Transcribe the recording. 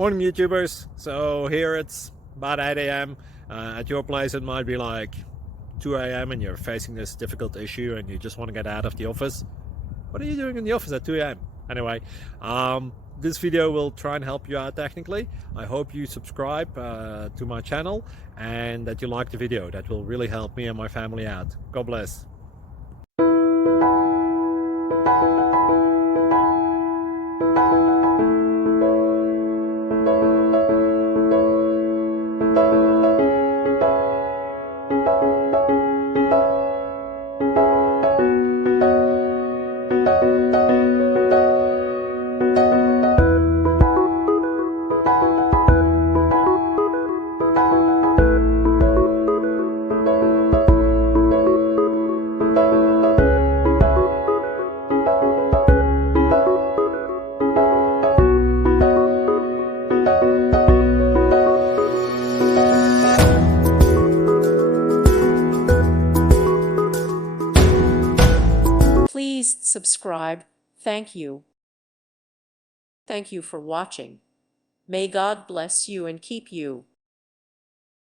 Morning YouTubers. So here it's about 8 a.m. At your place it might be like 2 a.m. and you're facing this difficult issue and you just want to get out of the office. What are you doing in the office at 2 a.m.? Anyway, this video will try and help you out technically. I hope you subscribe to my channel and that you like the video. That will really help me and my family out. God bless. Please subscribe. Thank you. Thank you for watching. May God bless you and keep you.